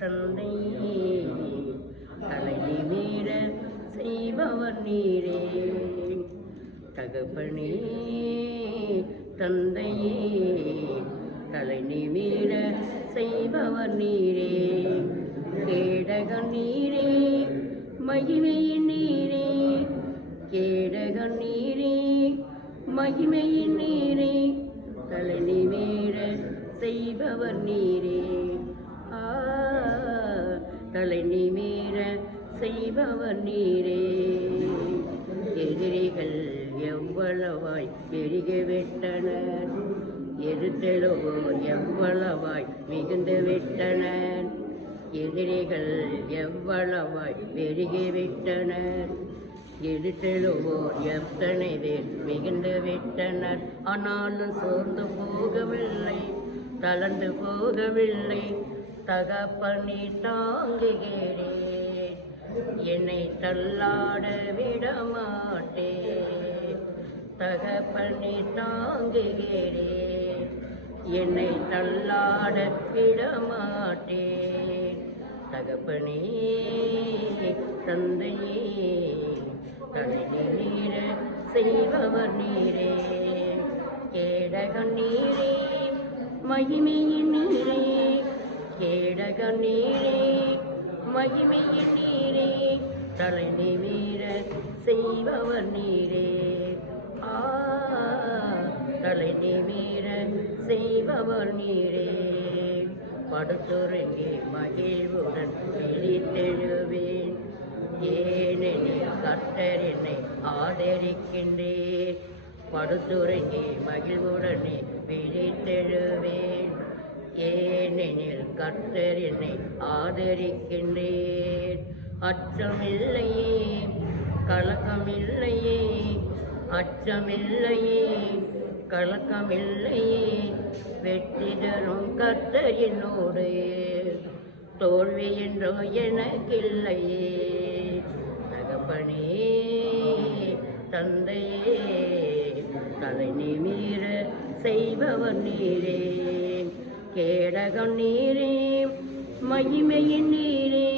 தந்தையே தலை நிமிர செய்பவர் நீரே தகப்பனே தந்தையே தலை நிமிர செய்பவர் நீரே கேடகன் நீரே மகிமையின் நீரே கேடகன் நீரே மகிமையின் நீரே தலை நிமிர செய்பவர் நீரே தலை நிமிர செய்பவர் நீரே எதிரிகள் எவ்வளவாய் பெருகிவிட்டனர் எதிர்த்தெழுவோர் எவ்வளவாய் மிகுந்து விட்டனர் எதிரிகள் எவ்வளவாய் பெருகிவிட்டனர் எதிர்த்தெழுவோர் எத்தனை பேர் மிகுந்து விட்டனர் ஆனாலும் சோர்ந்து போகவில்லை தளர்ந்து போகவில்லை தகப்பனே தாங்குகிறேன் என்னை தள்ளாட விடமாட்டேன் தகப்பனே தாங்குகிறேன் என்னை தள்ளாட விடமாட்டேன் தகப்பனே தந்தையே தலை நிமிர செய்பவர் நீரே கேடகன் நீரே மகிமையின் நீரே கேடகன் நீரே மகிமையின் நீரே தலை நிமிர செய்பவர் நீரே தலை நிமிர செய்பவர் நீரே படுத்துறங்கி மகிழ்வுடன் விழித்தெழுவேன் ஏனெனில் கர்த்தர் என்னை ஆதரிக்கின்றேன் படுத்துறங்கி மகிழ்வுடனே விழித்தெழுவேன் ஏனெனில் கர்த்தர் என்னை ஆதரிக்கின்றேன் அச்சமில்லையே கலக்கமில்லையே அச்சமில்லையே கலக்கமில்லையே வெற்றி தரும் கர்த்தர் என்னோடு தோல்வி என்றோ எனக்கில்லையே தகப்பனே தந்தையே தலை நிமிர செய்பவர் நீரே கேடகன் நீரே மகிமையின் நீரே